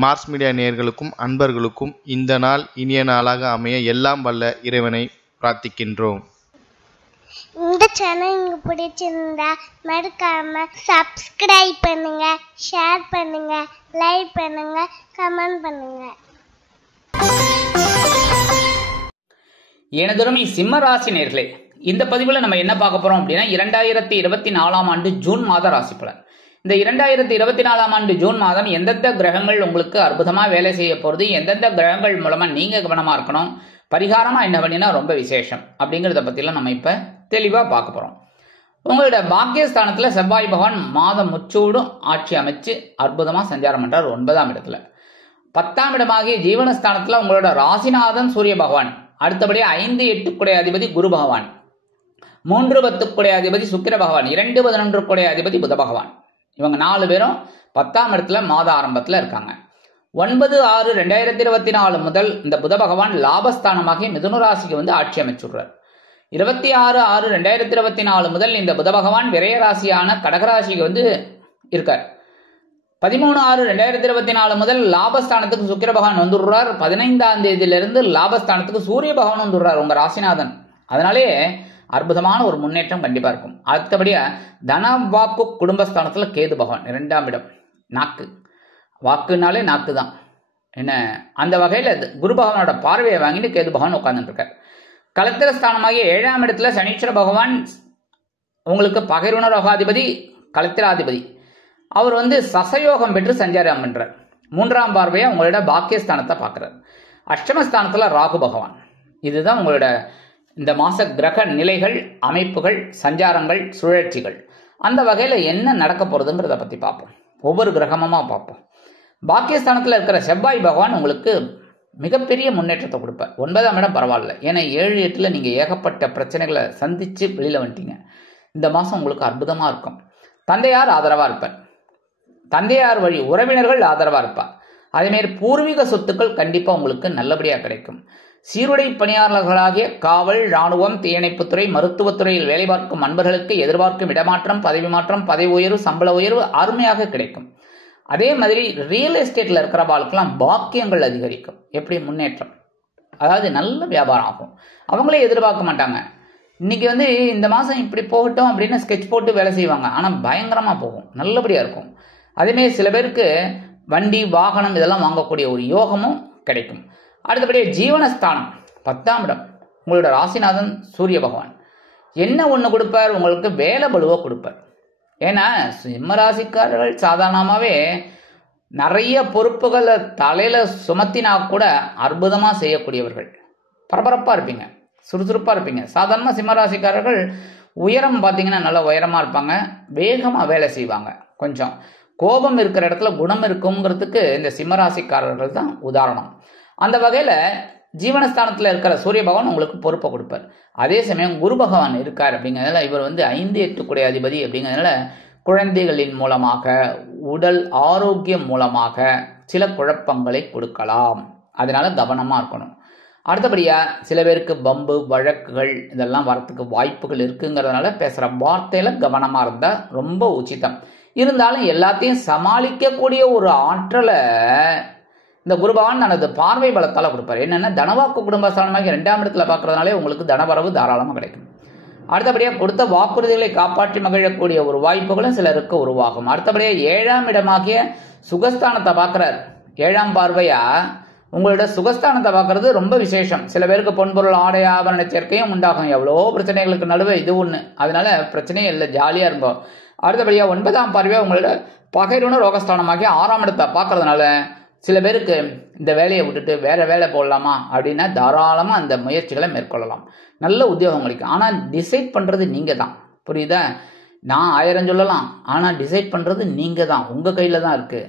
Mars media நேயர்களுக்கும் அன்பர்களுக்கும் இந்த நாள் இனிய நாளாக அமைய எல்லாம் வல்ல இறைவனை பிரார்த்திக்கின்றோம். இந்த சேனல் உங்களுக்கு பிடிச்சிருந்தா மறக்காம சப்ஸ்கிரைப் பண்ணுங்க, ஷேர் பண்ணுங்க, லைக் பண்ணுங்க, கமெண்ட் பண்ணுங்க. எனதொருமை சிம்ம ராசி நேயர்களே, இந்த பதிவில் நம்ம என்ன பார்க்க போறோம் அப்படின்னா 2024 ஆண்டு ஜூன் மாத ராசி பலன். இந்த 2024 ஆண்டு ஜூன் மாதம் எந்தெந்த கிரகங்கள் உங்களுக்கு அற்புதமா வேலை செய்ய போறது, எந்தெந்த கிரகங்கள் மூலமா நீங்க கவனமா இருக்கணும், பரிகாரமா என்ன பண்ணினா ரொம்ப விசேஷம் அப்படிங்கிறத பத்திலாம் நம்ம இப்ப தெளிவா பார்க்க போறோம். உங்களோட பாக்கியஸ்தானத்துல செவ்வாய் பகவான் மாதம் முச்சூடும் ஆட்சி அமைச்சு அற்புதமா சஞ்சாரம் பண்றார் 9ஆம் இடத்துல. 10ஆம் இடமாகிய ஜீவனஸ்தானத்துல உங்களோட ராசிநாதன் சூரிய பகவான், அடுத்தபடியா 5, 8 குடை அதிபதி குரு பகவான், 3, 10 குடை அதிபதி சுக்கிர பகவான், 2, 11 குடை அதிபதி புத பகவான். இவங்க 4 பேரும் 10ஆம் இடத்துல மாத ஆரம்பத்துல இருக்காங்க. 9, 6, 2024 முதல் இந்த புத பகவான் லாபஸ்தானமாகிய மிதுன ராசிக்கு வந்து ஆட்சி அமைச்சுடுறார். 26, 6, 2024 முதல் இந்த புத பகவான் விரய ராசியான கடகராசிக்கு வந்து இருக்கார். 13, 6, 2024 முதல் லாபஸ்தானத்துக்கு சுக்கிர பகவான் வந்துடுறார். 15ஆம் தேதியிலிருந்து லாபஸ்தானத்துக்கு சூரிய பகவான் வந்துடுறார், உங்க ராசிநாதன். அதனாலே அற்புதமான ஒரு முன்னேற்றம் கண்டிப்பா இருக்கும். அடுத்தபடியா தன வாக்கு குடும்பஸ்தானத்துல கேது பகவான் 2ஆம் இடம். நாக்கு, வாக்குனாலே நாக்கு தான் என்ன, அந்த வகையில குரு பகவானோட பார்வையை வாங்கிட்டு கேது பகவான் உட்கார்ந்துட்டு இருக்கார். கலத்திர ஸ்தானமாகிய 7ஆம் இடத்துல சனீஸ்வர பகவான் உங்களுக்கு பகைருண ரோகாதிபதி, கலத்திராதிபதி. அவர் வந்து சசயோகம் பெற்று சஞ்சாரம் பண்றார். 3ஆம் பார்வையா உங்களோட பாக்கியஸ்தானத்தை பார்க்கிறார். அஷ்டமஸ்தானத்துல ராகு பகவான். இதுதான் உங்களோட இந்த மாச கிரக நிலைகள், அமைப்புகள், சஞ்சாரங்கள், சுழற்சிகள். அந்த வகையில என்ன நடக்க போறதுங்கிறத பத்தி பார்ப்போம். ஒவ்வொரு கிரகமா பார்ப்போம். பாக்கியஸ்தானத்துல இருக்கிற செவ்வாய் பகவான் உங்களுக்கு மிகப்பெரிய முன்னேற்றத்தை கொடுப்பார். 9ஆம் இடம் பரவாயில்ல, ஏன்னா 7, 8ல நீங்க ஏகப்பட்ட பிரச்சனைகளை சந்திச்சு வெளியில வந்துட்டீங்க. இந்த மாசம் உங்களுக்கு அற்புதமா இருக்கும். தந்தையார் ஆதரவா இருப்பார், தந்தையார் வழி உறவினர்கள் ஆதரவா இருப்பார். அதேமாதிரி பூர்வீக சொத்துக்கள் கண்டிப்பா உங்களுக்கு நல்லபடியா கிடைக்கும். சீருடை பணியாளர்களாகிய காவல், ராணுவம், தீயணைப்புத்துறை, மருத்துவத்துறையில் வேலை பார்க்கும் நண்பர்களுக்கு எதிர்பார்க்கும் இடமாற்றம், பதவி மாற்றம், பதவி உயர்வு, சம்பள உயர்வு அருமையாக கிடைக்கும். அதே மாதிரி ரியல் எஸ்டேட்ல இருக்கிறவாளுக்கெல்லாம் பாக்கியங்கள் அதிகரிக்கும். எப்படி முன்னேற்றம், அதாவது நல்ல வியாபாரம் ஆகும். அவங்களே எதிர்பார்க்க மாட்டாங்க. இன்னைக்கு வந்து இந்த மாசம் இப்படி போகட்டும் அப்படின்னு ஸ்கெட்ச் போட்டு வேலை செய்வாங்க, ஆனா பயங்கரமா போகும், நல்லபடியா இருக்கும். அதேமாதிரி சில பேருக்கு வண்டி, வாகனம் இதெல்லாம் வாங்கக்கூடிய ஒரு யோகமும் கிடைக்கும். அடுத்தபடியே ஜீவனஸ்தானம் 10ஆம் இடம் உங்களோட ராசிநாதன் சூரிய பகவான் என்ன ஒண்ணு கொடுப்பார், உங்களுக்கு வேலை பலுவா கொடுப்பார். ஏன்னா சிம்ம ராசிக்காரர்கள் சாதாரணமாவே நிறைய பொறுப்புகளை தலையில சுமத்தினா கூட அற்புதமா செய்யக்கூடியவர்கள். பரபரப்பா இருப்பீங்க, சுறுசுறுப்பா இருப்பீங்க. சாதாரணமா சிம்ம ராசிக்காரர்கள் உயரம் பார்த்தீங்கன்னா நல்ல உயரமா இருப்பாங்க, வேகமா வேலை செய்வாங்க. கொஞ்சம் கோபம் இருக்கிற இடத்துல குணம் இருக்குங்கிறதுக்கு இந்த சிம்மராசிக்காரர்கள் தான் உதாரணம். அந்த வகையில ஜீவனஸ்தானத்துல இருக்கிற சூரிய பகவான் உங்களுக்கு பொறுப்பை கொடுப்பார். அதே சமயம் குரு பகவான் இருக்கார் அப்படிங்கிறதுனால இவர் வந்து 5, 8 குடை அதிபதி அப்படிங்கிறதுனால குழந்தைகளின் மூலமாக, உடல் ஆரோக்கியம் மூலமாக சில குழப்பங்களை கொடுக்கலாம். அதனால கவனமா இருக்கணும். அடுத்தபடியா சில பேருக்கு பம்பு, வழக்குகள் இதெல்லாம் வரத்துக்கு வாய்ப்புகள் இருக்குங்கிறதுனால பேசுற வார்த்தையில கவனமா இருந்தா ரொம்ப உச்சிதம். இருந்தாலும் எல்லாத்தையும் சமாளிக்கக்கூடிய ஒரு ஆற்றலை இந்த குருபகவான் தனது பார்வை பலத்தால கொடுப்பார். என்னன்னா தனவாக்கு குடும்பஸ்தானமாக 2ஆம் இடத்துல பார்க்கறதுனாலே உங்களுக்கு தனவரவு தாராளமாக கிடைக்கும். அடுத்தபடியா கொடுத்த வாக்குறுதிகளை காப்பாற்றி மகிழக்கூடிய ஒரு வாய்ப்புகளும் சிலருக்கு உருவாகும். அடுத்தபடியா 7ஆம் இடமாகிய சுகஸ்தானத்தை பார்க்கிறார். 7ஆம் பார்வையா உங்களோட சுகஸ்தானத்தை பார்க்கறது ரொம்ப விசேஷம். சில பேருக்கு பொன்பொருள், ஆடை, ஆபரண சேர்க்கையும் உண்டாகும். எவ்வளோ பிரச்சனைகளுக்கு நடுவே இது ஒண்ணு, அதனால பிரச்சனையே இல்லை, ஜாலியா இருக்கும். அடுத்தபடியா 9ஆம் பார்வையா உங்களோட பகைருண ரோகஸ்தானமாகிய 6ஆம் இடத்தை பார்க்கறதுனால சில பேருக்கு இந்த வேலையை விட்டுட்டு வேற வேலை போடலாமா அப்படின்னா தாராளமா அந்த முயற்சிகளை மேற்கொள்ளலாம். நல்ல உத்தியோகம் கிடைக்கும். ஆனா டிசைட் பண்றது நீங்க தான், புரியுதா? நான் 1000 சொல்லலாம், ஆனா டிசைட் பண்றது நீங்க தான், உங்க கையில தான் இருக்கு.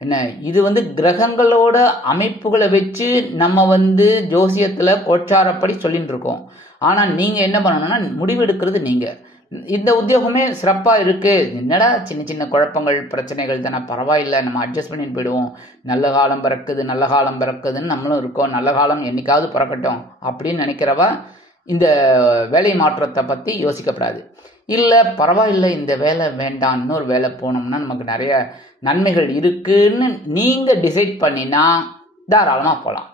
என்ன இது வந்து கிரகங்களோட அமைப்புகளை வச்சு நம்ம வந்து ஜோசியத்துல கோச்சாரப்படி சொல்லிட்டு இருக்கோம். ஆனா நீங்க என்ன பண்ணணும்னா முடிவெடுக்கிறது நீங்க. இந்த உத்தியோகமே சிறப்பா இருக்கு, என்னடா சின்ன சின்ன குழப்பங்கள், பிரச்சனைகள் தானே, பரவாயில்ல, நம்ம அட்ஜஸ்ட் பண்ணிட்டு போயிடுவோம். நல்ல காலம் பிறக்குது, நல்ல காலம் பிறக்குதுன்னு நம்மளும் இருக்கோம். நல்ல காலம் என்னைக்காவது பிறக்கட்டும் அப்படின்னு நினைக்கிறவா இந்த வேலை மாற்றத்தை பற்றி யோசிக்கப்படாது. இல்லை பரவாயில்லை இந்த வேலை வேண்டாம், இன்னொரு வேலை போனோம்னா நமக்கு நிறைய நன்மைகள் இருக்குன்னு நீங்கள் டிசைட் பண்ணினா தாராளமாக போகலாம்.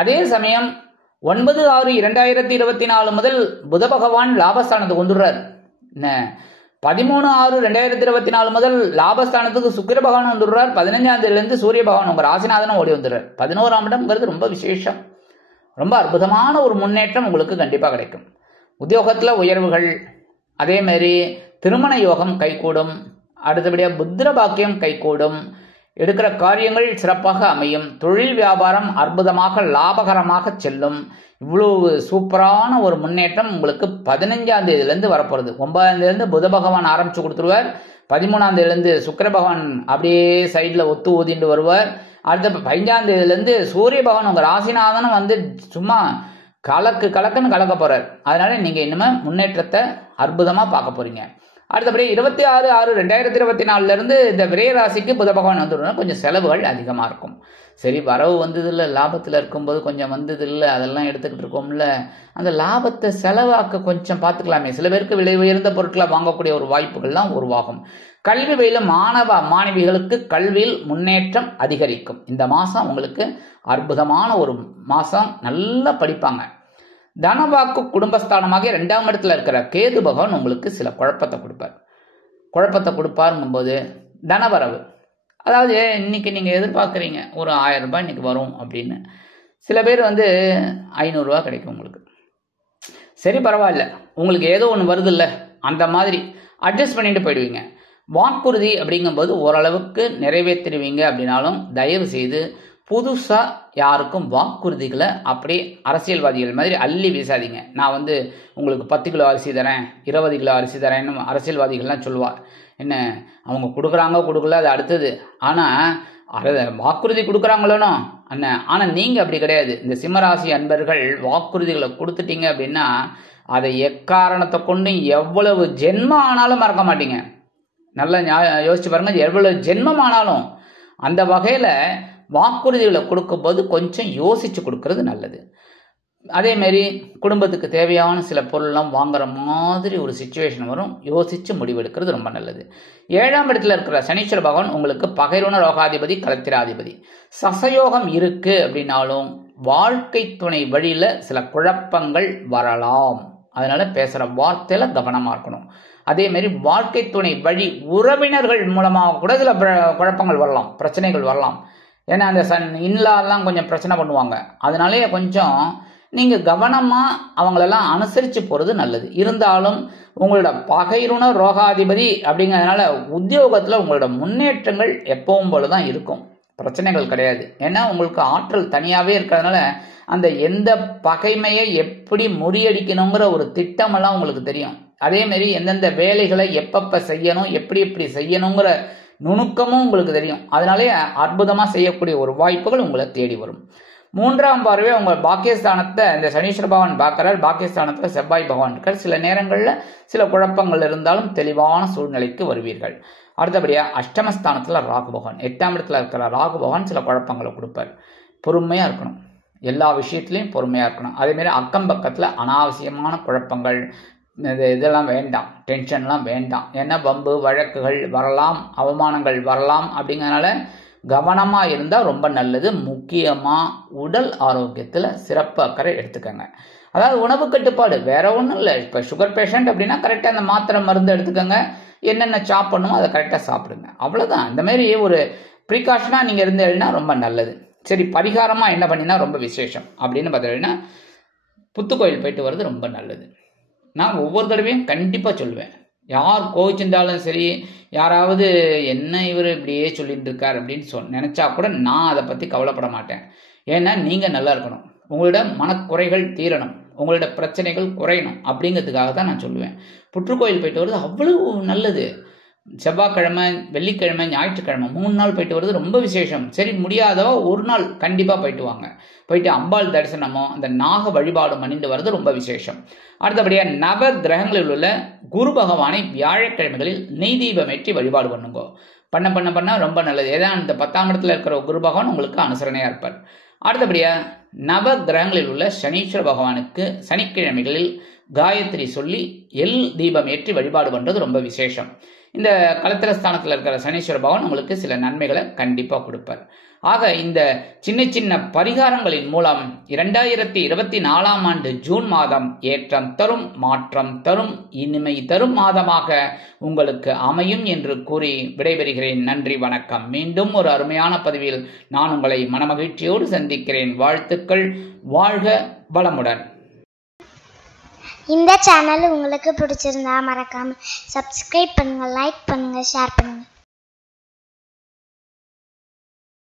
அதே சமயம் 9/6/2024 முதல் புத பகவான் லாபஸ்தானத்துக்கு வந்துடுறார். என்ன 13/6/2024 முதல் லாபஸ்தானத்துக்கு சுக்கிர பகவான் வந்துடுறார். 15ஆம் தேதியிலிருந்து சூரிய பகவான் உங்க ராசிநாதனும் ஓடி வந்துடுறார். 11ஆம் இடம்ங்கிறது ரொம்ப விசேஷம். ரொம்ப அற்புதமான ஒரு முன்னேற்றம் உங்களுக்கு கண்டிப்பாக கிடைக்கும். உத்தியோகத்தில் உயர்வுகள், அதே மாதிரி திருமண யோகம் கைகூடும். அடுத்தபடியாக புத்திர பாக்கியம் கைகூடும். எடுக்கிற காரியங்கள் சிறப்பாக அமையும். தொழில் வியாபாரம் அற்புதமாக லாபகரமாக செல்லும். இவ்வளவு சூப்பரான ஒரு முன்னேற்றம் உங்களுக்கு 15ஆம் தேதியிலேருந்து வரப்போகிறது. 9ஆம் தேதியிலேருந்து புத பகவான் ஆரம்பிச்சு கொடுத்துருவார். 13ஆம் தேதியிலேருந்து சுக்கிர பகவான் அப்படியே சைடில் ஒத்து ஊதிட்டு வருவார். அடுத்த 15ஆம் தேதியிலேருந்து சூரிய பகவான் உங்கள் ராசிநாதனும் வந்து சும்மா கலக்குன்னு கலக்க போகிறார். அதனால நீங்கள் இனிமே முன்னேற்றத்தை அற்புதமாக பார்க்க போறீங்க. அடுத்தபடி 26/6/2024 இந்த விரய ராசிக்கு புத பகவான் வந்துடுறோம்னா கொஞ்சம் செலவுகள் அதிகமாக இருக்கும். சரி வரவு வந்தது இல்லை, லாபத்தில் இருக்கும்போது கொஞ்சம் வந்தது இல்லை, அதெல்லாம் எடுத்துக்கிட்டு இருக்கோம்ல, அந்த லாபத்தை செலவாக்க கொஞ்சம் பார்த்துக்கலாமே. சில பேருக்கு விலை உயர்ந்த பொருட்களை வாங்கக்கூடிய ஒரு வாய்ப்புகள்லாம் உருவாகும். கல்வி வயல மாணவிகளுக்கு கல்வியில் முன்னேற்றம் அதிகரிக்கும். இந்த மாதம் உங்களுக்கு அற்புதமான ஒரு மாதம், நல்லா படிப்பாங்க. தனவாக்கு குடும்பஸ்தானமாக 2ஆம் இடத்துல இருக்கிற கேது பகவான் உங்களுக்கு சில குழப்பத்தை கொடுப்பாருங்கும்போது தனவரவு, அதாவது இன்னைக்கு நீங்கள் எதிர்பார்க்குறீங்க ஒரு 1000 ரூபாய் இன்னைக்கு வரும் அப்படின்னு, சில பேர் வந்து 500 ரூபா கிடைக்கும் உங்களுக்கு. சரி பரவாயில்ல, உங்களுக்கு ஏதோ ஒன்று வருது இல்லை, அந்த மாதிரி அட்ஜஸ்ட் பண்ணிட்டு போயிடுவீங்க. வாக்குறுதி அப்படிங்கும்போது ஓரளவுக்கு நிறைவேற்றிடுவீங்க. அப்படின்னாலும் தயவு செய்து புதுசாக யாருக்கும் வாக்குறுதிகளை அப்படியே அரசியல்வாதிகள் மாதிரி அள்ளி வீசாதீங்க. நான் வந்து உங்களுக்கு 10 கிலோ அரிசி தரேன், 20 கிலோ அரிசி தரேன்னு அரசியல்வாதிகள்லாம் சொல்லுவார். என்ன அவங்க கொடுக்குறாங்க கொடுக்கல அது அடுத்தது, ஆனால் வாக்குறுதி கொடுக்குறாங்களோனோ அண்ணன். ஆனால் நீங்கள் அப்படி கிடையாது. இந்த சிம்மராசி அன்பர்கள் வாக்குறுதிகளை கொடுத்துட்டீங்க அப்படின்னா அதை எக்காரணத்தை கொண்டு எவ்வளவு ஜென்மம் ஆனாலும் மறக்க மாட்டீங்க. நல்லா யோசிச்சு பாருங்க, எவ்வளவு ஜென்மம் ஆனாலும். அந்த வகையில் வாக்குறுதிகளை கொடுக்கும்போது கொஞ்சம் யோசிச்சு கொடுக்கறது நல்லது. அதேமாரி குடும்பத்துக்கு தேவையான சில பொருள்லாம் வாங்குற மாதிரி ஒரு சிச்சுவேஷன் வரும், யோசிச்சு முடிவெடுக்கிறது ரொம்ப நல்லது. 7ஆம் இடத்துல இருக்கிற சனீஸ்வர பகவான் உங்களுக்கு பகைருண ரோகாதிபதி, கலத்திராதிபதி. சசயோகம் இருக்கு அப்படின்னாலும் வாழ்க்கை துணை வழியில சில குழப்பங்கள் வரலாம். அதனால பேசுற வார்த்தையில கவனமா இருக்கணும். அதே மாதிரி வாழ்க்கை துணை வழி உறவினர்கள் மூலமாக கூட சில குழப்பங்கள் வரலாம், பிரச்சனைகள் வரலாம். ஏன்னா அந்த இன்லாலாம் கொஞ்சம் பிரச்சனை பண்ணுவாங்க. அதனாலேயே கொஞ்சம் நீங்கள் கவனமாக அவங்களெல்லாம் அனுசரித்து போகிறது நல்லது. இருந்தாலும் உங்களோட பகைருண ரோகாதிபதி அப்படிங்கிறதுனால உத்தியோகத்தில் உங்களோட முன்னேற்றங்கள் எப்பவும் போல தான் இருக்கும், பிரச்சனைகள் கிடையாது. ஏன்னா உங்களுக்கு ஆற்றல் தனியாகவே இருக்கிறதுனால அந்த எந்த பகைமையை எப்படி முறியடிக்கணுங்கிற ஒரு திட்டமெல்லாம் உங்களுக்கு தெரியும். அதேமாரி எந்தெந்த வேலைகளை எப்பப்போ செய்யணும், எப்படி செய்யணுங்கிற நுணுக்கமும் உங்களுக்கு தெரியும். அதனாலே அற்புதமாக செய்யக்கூடிய ஒரு வாய்ப்புகள் உங்களை தேடி வரும். 3ஆம் பார்வை உங்கள் பாக்கியஸ்தானத்தை இந்த சனீஸ்வர பகவான் பார்க்கிறார். பாக்கியஸ்தானத்தில் செவ்வாய் பகவான் இருக்கார். சில நேரங்களில் சில குழப்பங்கள் இருந்தாலும் தெளிவான சூழ்நிலைக்கு வருவீர்கள். அடுத்தபடியாக அஷ்டமஸ்தானத்தில் ராகு பகவான், 8ஆம் இடத்துல இருக்கிற ராகு பகவான் சில குழப்பங்களை கொடுப்பார். பொறுமையாக இருக்கணும், எல்லா விஷயத்துலையும் பொறுமையாக இருக்கணும். அதேமாரி அக்கம் பக்கத்தில் அனாவசியமான குழப்பங்கள் இதெல்லாம் வேண்டாம், டென்ஷன்லாம் வேண்டாம். ஏன்னா வம்பு வழக்குகள் வரலாம், அவமானங்கள் வரலாம். அப்படிங்கிறதுனால கவனமாக இருந்தால் ரொம்ப நல்லது. முக்கியமாக உடல் ஆரோக்கியத்தில் சிறப்பு அக்கறை எடுத்துக்கோங்க. அதாவது உணவு கட்டுப்பாடு வேற ஒன்றும் இல்லை. இப்போ சுகர் பேஷண்ட் அப்படின்னா கரெக்டாக அந்த மாத்திரை மருந்து எடுத்துக்கோங்க, என்னென்ன சாப்பிடணுமோ அதை கரெக்டாக சாப்பிடுங்க, அவ்வளோதான். இந்த மாதிரி ஒரு ப்ரிகாஷனாக நீங்கள் இருந்தீங்கன்னா ரொம்ப நல்லது. சரி, பரிகாரமாக என்ன பண்ணினா ரொம்ப விசேஷம் அப்படின்னு பார்த்தீங்கன்னா புத்துக்கோயில் போயிட்டு வர்றது ரொம்ப நல்லது. நான் ஒவ்வொரு தடவையும் கண்டிப்பாக சொல்லுவேன். யார் கோவிச்சிருந்தாலும் சரி, யாராவது என்ன இவர் இப்படியே சொல்லிட்டு இருக்கார் அப்படின்னு நினச்சா கூட நான் அதை பற்றி கவலைப்பட மாட்டேன். ஏன்னா நீங்கள் நல்லா இருக்கணும், உங்களோட மனக்குறைகள் தீரணும், உங்களோட பிரச்சனைகள் குறையணும் அப்படிங்கிறதுக்காக தான் நான் சொல்லுவேன். புற்றுக்கோயில் போயிட்டு வருது அவ்வளவு நல்லது. செவ்வாய்க்கிழமை, வெள்ளிக்கிழமை, ஞாயிற்றுக்கிழமை 3 நாள் போயிட்டு வருது ரொம்ப விசேஷம். சரி, முடியாதவோ ஒரு நாள் கண்டிப்பாக போயிட்டு வாங்க. போயிட்டு அம்பாள் தரிசனமோ அந்த நாக வழிபாடு பண்ணிட்டு வர்றது ரொம்ப விசேஷம். அடுத்தபடியாக நவ கிரகங்களில் உள்ள குரு பகவானை வியாழக்கிழமைகளில் நெய் தீபம் ஏற்றி வழிபாடு பண்ணுங்க. பண்ண ரொம்ப நல்லது. ஏன்னா இந்த 10ஆம் இடத்துல இருக்கிற குரு பகவான் உங்களுக்கு அனுசரணையாக இருப்பார். அடுத்தபடியா நவ கிரகங்களில் உள்ள சனீஸ்வர பகவானுக்கு சனிக்கிழமைகளில் காயத்ரி சொல்லி எல் தீபம் ஏற்றி வழிபாடு பண்றது ரொம்ப விசேஷம். இந்த களத்திர ஸ்தானத்தில் இருக்கிற சனீஸ்வர பகவான் உங்களுக்கு சில நன்மைகளை கண்டிப்பா கொடுப்பார். ஆக இந்த சின்ன சின்ன பரிகாரங்களின் மூலம் 2024ஆம் ஆண்டு ஜூன் மாதம் ஏற்றம் தரும், மாற்றம் தரும், இனிமை தரும் மாதமாக உங்களுக்கு அமையும் என்று கூறி விடைபெறுகிறேன். நன்றி, வணக்கம். மீண்டும் ஒரு அருமையான பதிவில் நான் உங்களை மனமகிழ்ச்சியோடு சந்திக்கிறேன். வாழ்த்துக்கள். வாழ்க வளமுடன். இந்த சேனல் உங்களுக்கு பிடிச்சிருந்தா மறக்காம சப்ஸ்கிரைப் பண்ணுங்க, லைக் பண்ணுங்க, ஷேர் பண்ணுங்க.